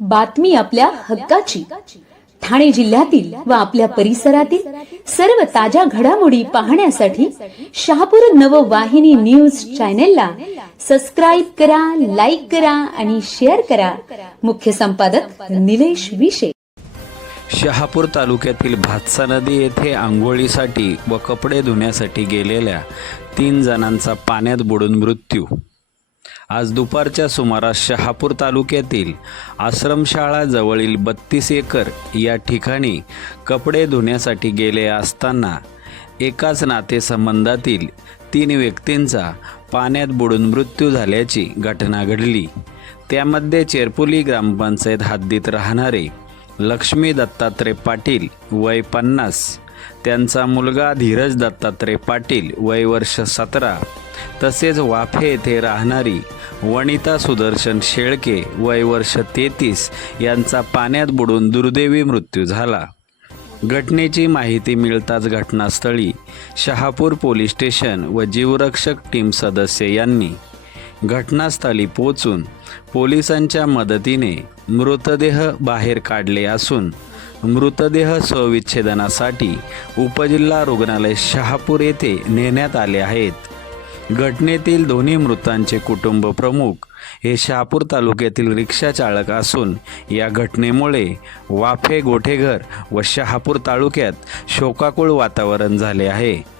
बातमी आपल्या हक्काची. ठाणे जिल्ह्यातील व आपल्या परिसरातील सर्व ताज्या घडामोडी पाहण्यासाठी शहापूर नववाहिनी न्यूज चॅनेलला सबस्क्राईब करा लाईक करा आणि शेअर करा. मुख्य संपादक निलेश विशे. शहापूर तालुक्यातील भातसा नदी येथे आंघोळीसाठी व कपडे धुण्यासाठी गेलेल्या तीन जणांचा पाण्यात बुडून मृत्यू. आज दुपारच्या सुमारास शहापूर तालुक्यातील आश्रमशाळा जवळील बत्तीस एकर या ठिकाणी कपडे धुण्यासाठी गेले असताना एकाच नातेसंबंधातील तीन व्यक्तींचा पाण्यात बुडून मृत्यू झाल्याची घटना घडली. त्यामध्ये चेरपुली ग्रामपंचायत हद्दीत राहणारे लक्ष्मी दत्तात्रय पाटील वय पन्नास त्यांचा मुलगा धीरज दत्तात्रय पाटील वय वर्ष सतरा. तसेच वाफे येथे राहणारी वनिता सुदर्शन शेळके वय वर्ष तेहतीस. यांचा पाण्यात बुडून दुर्दैवी मृत्यू झाला. घटनेची माहिती मिळताच घटनास्थळी शहापूर पोलीस स्टेशन व जीवरक्षक टीम सदस्य यांनी घटनास्थळी पोचून पोलिसांच्या मदतीने मृतदेह बाहेर काढले असून मृतदेह स्वविच्छेदनासाठी उपजिल्हा रुग्णालय शहापूर येथे नेण्यात आले आहेत. घटनेतील दोन्ही मृतांचे कुटुंब प्रमुख हे शहापूर तालुक्यातील रिक्षा चालक असून या घटनेमुळे वाफे गोठेघर व शहापूर तालुक्यात शोकाकुळ वातावरण झाले आहे.